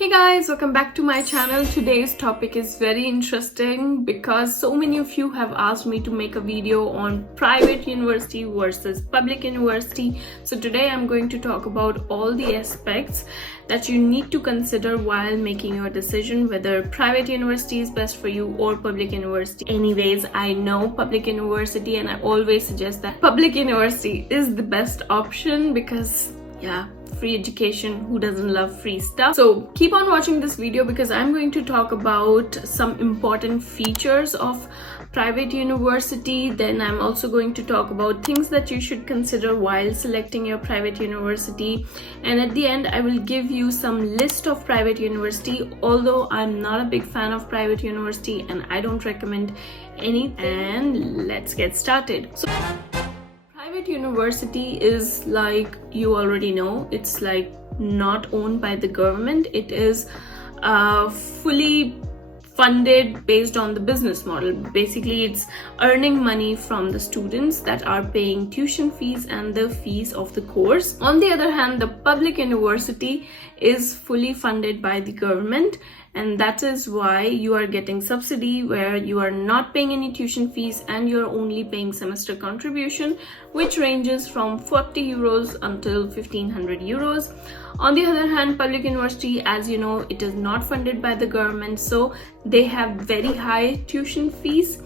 Hey guys, welcome back to my channel. Today's topic is very interesting because so many of you have asked me to make a video on private university versus public university. So today I'm going to talk about all the aspects that you need to consider while making your decision whether private university is best for you or public university. Anyways, I know public university and I always suggest that public university is the best option because free education, who doesn't love free stuff? So keep on watching this video because I'm going to talk about some important features of private university. Then I'm also going to talk about things that you should consider while selecting your private university, and at the end I will give you some list of private university, although I'm not a big fan of private university and I don't recommend any. And let's get started. So private university is, like you already know, it's like not owned by the government. It is fully funded based on the business model. Basically, it's earning money from the students that are paying tuition fees and the fees of the course. On the other hand, the public university is fully funded by the government, and that is why you are getting subsidy where you are not paying any tuition fees and you're only paying semester contribution, which ranges from 40 euros until 1500 euros. On the other hand, public university, as you know, it is not funded by the government, so they have very high tuition fees.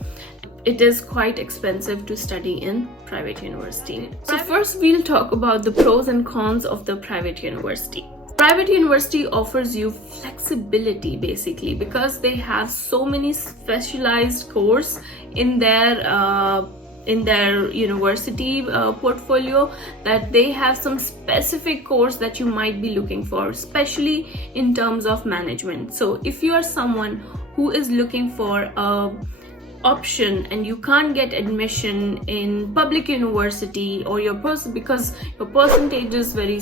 It is quite expensive to study in private university. So first we'll talk about the pros and cons of the private university. Private university offers you flexibility basically because they have so many specialized courses in their university portfolio that they have some specific course that you might be looking for, especially in terms of management. So if you are someone who is looking for a option and you can't get admission in public university, or because your percentage is very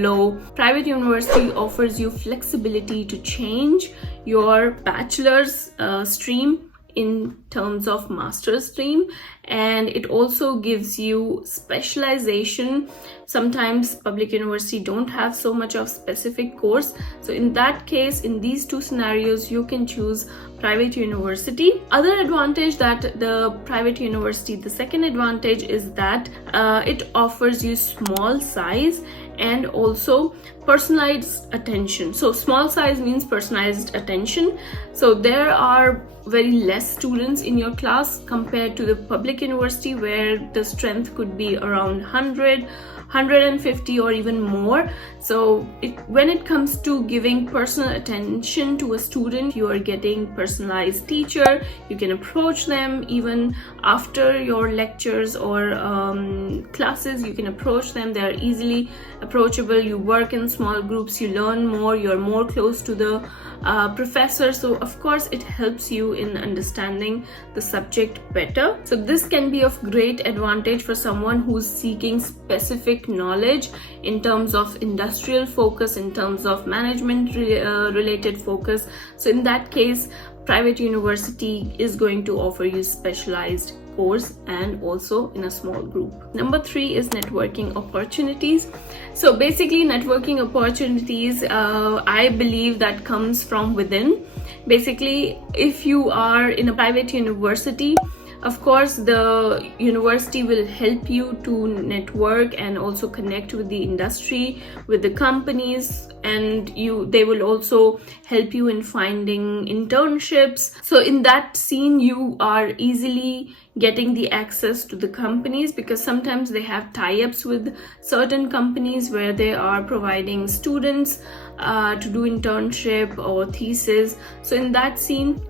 low, private university offers you flexibility to change your bachelor's stream in terms of master's stream, and it also gives you specialization. Sometimes public university don't have so much of specific course, so in that case, in these two scenarios, you can choose private university. Other advantage that the private university, the second advantage is that it offers you small size and also personalized attention. So small size means personalized attention. So there are very less students in your class compared to the public university where the strength could be around 150 or even more. So when it comes to giving personal attention to a student, you are getting personalized teacher. You can approach them even after your lectures or classes. You can approach them. They are easily approachable. You work in small groups, you learn more, you're more close to the professor, so of course it helps you in understanding the subject better. So this can be of great advantage for someone who's seeking specific knowledge in terms of industrial focus, in terms of management related focus. So in that case, private university is going to offer you specialized course and also in a small group. Number 3 is networking opportunities. So basically networking opportunities, I believe that comes from within. Basically, if you are in a private university, of course the university will help you to network and also connect with the industry, with the companies, and they will also help you in finding internships. So in that scene, you are easily getting the access to the companies because sometimes they have tie-ups with certain companies where they are providing students to do internship or thesis. So in that scene,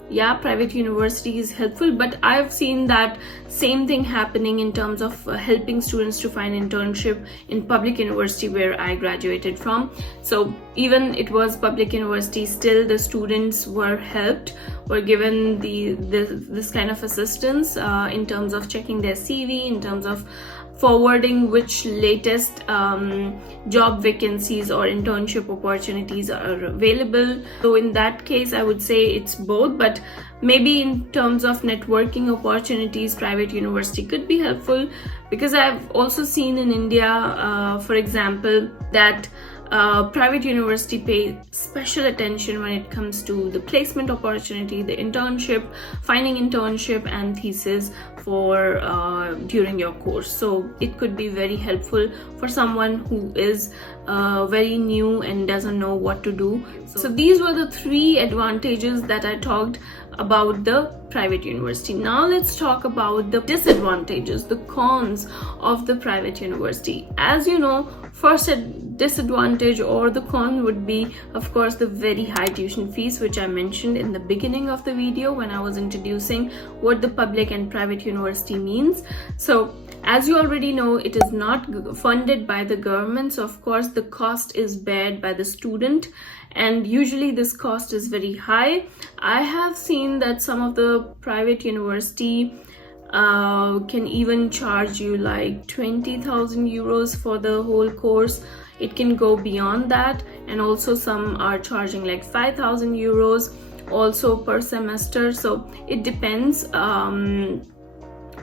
private university is helpful, but I've seen that same thing happening in terms of helping students to find internship in public university where I graduated from. So even it was public university, still the students were helped, were given this kind of assistance in terms of checking their CV, in terms of forwarding which latest job vacancies or internship opportunities are available. So in that case, I would say it's both, but maybe in terms of networking opportunities, private university could be helpful because I've also seen in India, for example, that private university pay special attention when it comes to the placement opportunity, the internship, finding internship and thesis for during your course. So it could be very helpful for someone who is very new and doesn't know what to do. So these were the 3 advantages that I talked about the private university. Now let's talk about the disadvantages, the cons of the private university. As you know, first disadvantage or the con would be, of course, the very high tuition fees, which I mentioned in the beginning of the video when I was introducing what the public and private university means. So as you already know, it is not funded by the government, so of course the cost is bared by the student, and usually this cost is very high. I have seen that some of the private university can even charge you like 20,000 euros for the whole course. It can go beyond that, and also some are charging like 5,000 euros also per semester. So it depends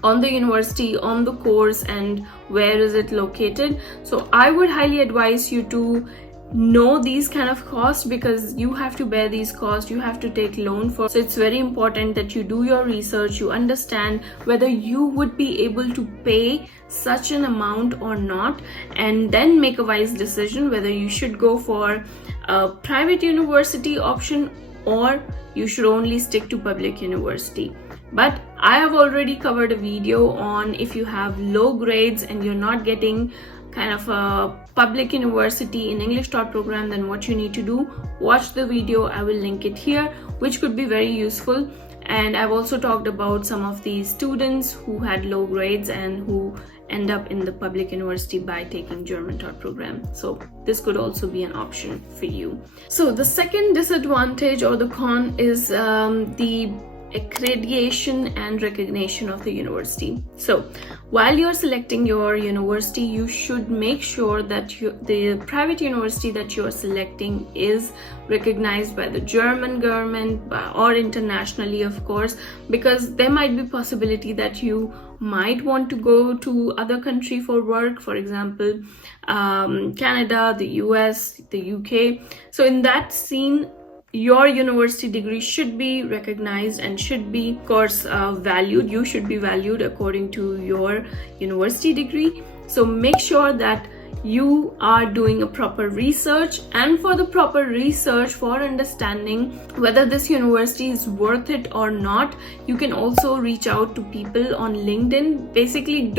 on the university, on the course, and where is it located. So I would highly advise you to know these kind of costs, because you have to bear these costs, you have to take loan for. So it's very important that you do your research, you understand whether you would be able to pay such an amount or not, and then make a wise decision whether you should go for a private university option or you should only stick to public university. But I have already covered a video on if you have low grades and you're not getting kind of a public university in English taught program, then what you need to do, watch the video. I will link it here, which could be very useful. And I've also talked about some of these students who had low grades and who end up in the public university by taking German taught program. So this could also be an option for you. So the second disadvantage or the con is the accreditation and recognition of the university. So while you're selecting your university, you should make sure that the private university that you're selecting is recognized by the German government or internationally, of course, because there might be possibility that you might want to go to other country for work, for example Canada, the US, the UK. So in that scene, your university degree should be recognized and should be, of course, valued. You should be valued according to your university degree. So make sure that you are doing a proper research, and for the proper research for understanding whether this university is worth it or not, you can also reach out to people on LinkedIn. Basically,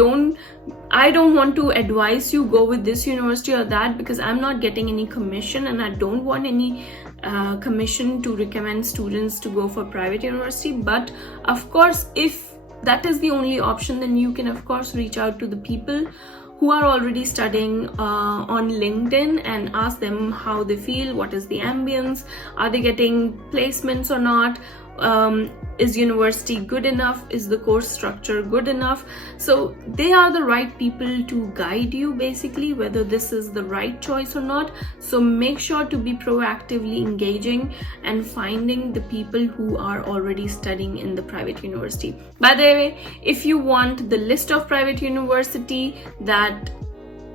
I don't want to advise you go with this university or that, because I'm not getting any commission and I don't want any commission to recommend students to go for private university. But of course, if that is the only option, then you can of course reach out to the people who are already studying on LinkedIn and ask them how they feel, what is the ambience, are they getting placements or not, is university good enough, is the course structure good enough. So they are the right people to guide you basically whether this is the right choice or not. So make sure to be proactively engaging and finding the people who are already studying in the private university. By the way, if you want the list of private university that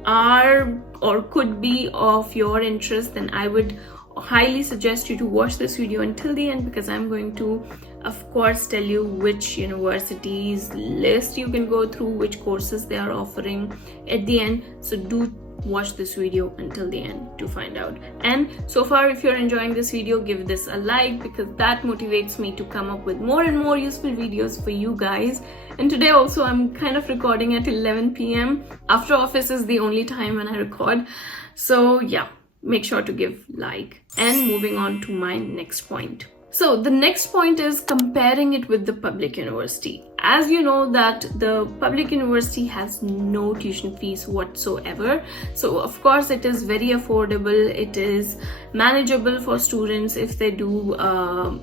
are or could be of your interest, then I would highly suggest you to watch this video until the end, because I'm going to of course tell you which universities list you can go through, which courses they are offering at the end. So do watch this video until the end to find out. And so far, if you're enjoying this video, give this a like, because that motivates me to come up with more and more useful videos for you guys. And today also I'm kind of recording at 11 p.m. After office is the only time when I record. So yeah, make sure to give like. And moving on to my next point. So the next point is comparing it with the public university. As you know that the public university has no tuition fees whatsoever. So of course it is very affordable. It is manageable for students if they don't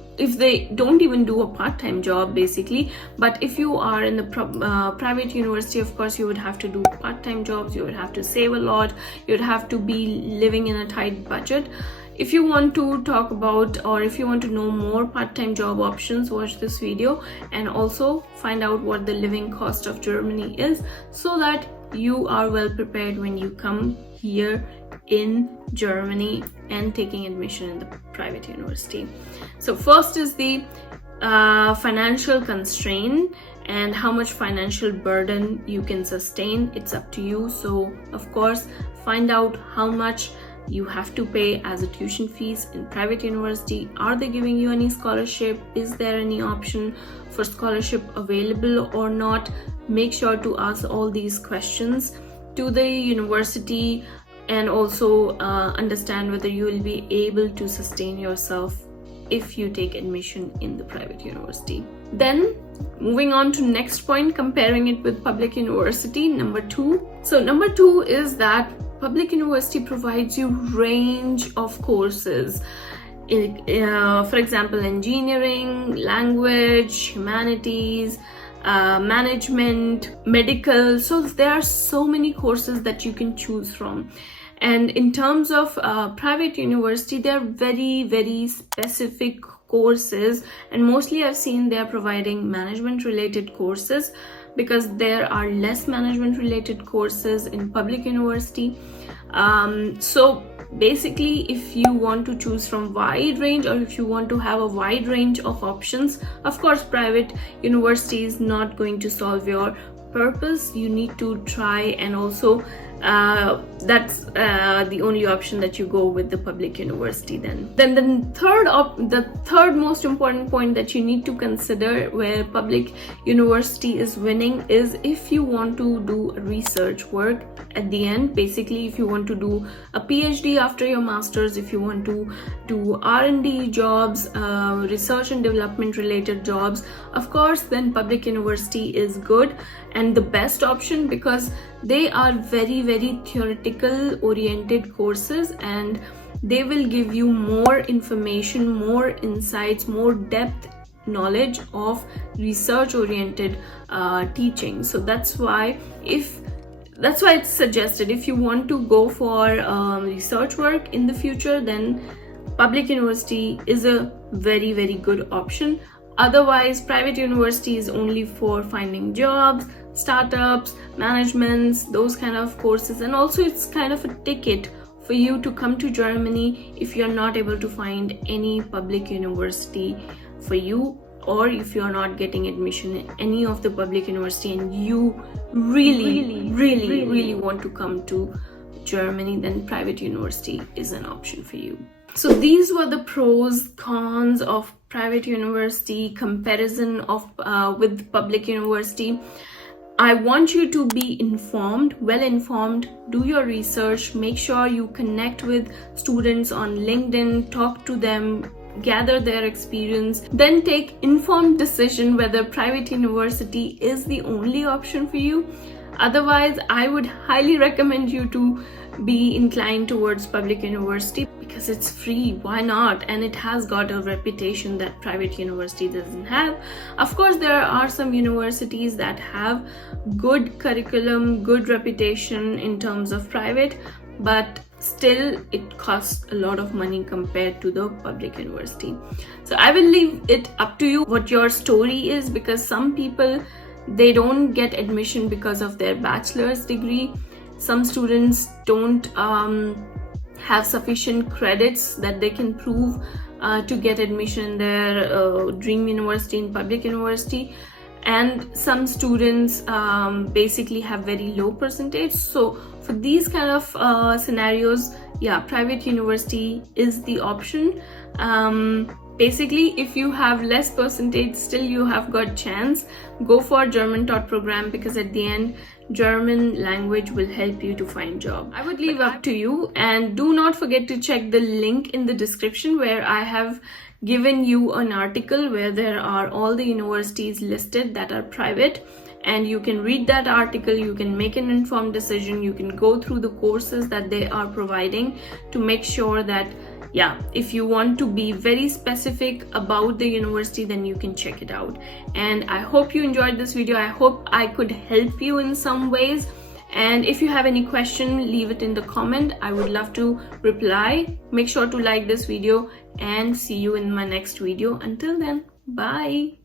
even do a part-time job basically. But if you are in the private university, of course you would have to do part-time jobs. You would have to save a lot. You would have to be living in a tight budget. If you want to talk about, or if you want to know more part-time job options, watch this video and also find out what the living cost of Germany is, so that you are well prepared when you come here in Germany and taking admission in the private university. So first is the financial constraint and how much financial burden you can sustain. It's up to you. So of course, find out how much you have to pay as a tuition fees in private university. Are they giving you any scholarship? Is there any option for scholarship available or not? Make sure to ask all these questions to the university, and also understand whether you will be able to sustain yourself if you take admission in the private university. Then moving on to next point, comparing it with public university, number 2. So number 2 is that public university provides you range of courses. For example, engineering, language, humanities, management, medical. So there are so many courses that you can choose from. And in terms of private university, they are very, very specific courses, and mostly I've seen they are providing management related courses, because there are less management related courses in public university. So basically, if you want to choose from wide range, or if you want to have a wide range of options, of course private university is not going to solve your purpose. You need to try, and also that's the only option that you go with the public university. Then the third most important point that you need to consider where public university is winning is if you want to do research work at the end. Basically, if you want to do a PhD after your masters, if you want to do R&D jobs, research and development related jobs, of course then public university is good and the best option, because they are very, very theoretical oriented courses, and they will give you more information, more insights, more depth knowledge of research oriented teaching. So that's why it's suggested, if you want to go for research work in the future, then public university is a very, very good option. Otherwise, private university is only for finding jobs, startups, managements, those kind of courses, and also it's kind of a ticket for you to come to Germany if you're not able to find any public university for you, or if you're not getting admission in any of the public university and you really want to come to Germany, then private university is an option for you. So these were the pros, cons of private university, comparison of with public university. I want you to be informed, well informed, do your research, make sure you connect with students on LinkedIn, talk to them, gather their experience, then take informed decision whether private university is the only option for you. Otherwise, I would highly recommend you to be inclined towards public university because it's free. Why not? And it has got a reputation that private university doesn't have. Of course, there are some universities that have good curriculum, good reputation in terms of private, but still it costs a lot of money compared to the public university. So I will leave it up to you what your story is, because some people, they don't get admission because of their bachelor's degree. Some students don't have sufficient credits that they can prove to get admission in their dream university in public university, and some students basically have very low percentage. So for these kind of scenarios, yeah, private university is the option. Basically, if you have less percentage, still you have got chance. Go for German taught program, because at the end, German language will help you to find job. I would leave up to you, and do not forget to check the link in the description where I have given you an article where there are all the universities listed that are private, and you can read that article, you can make an informed decision, you can go through the courses that they are providing to make sure that, yeah, if you want to be very specific about the university, then you can check it out. And I hope you enjoyed this video. I hope I could help you in some ways. And if you have any question, leave it in the comment. I would love to reply. Make sure to like this video, and see you in my next video. Until then, bye.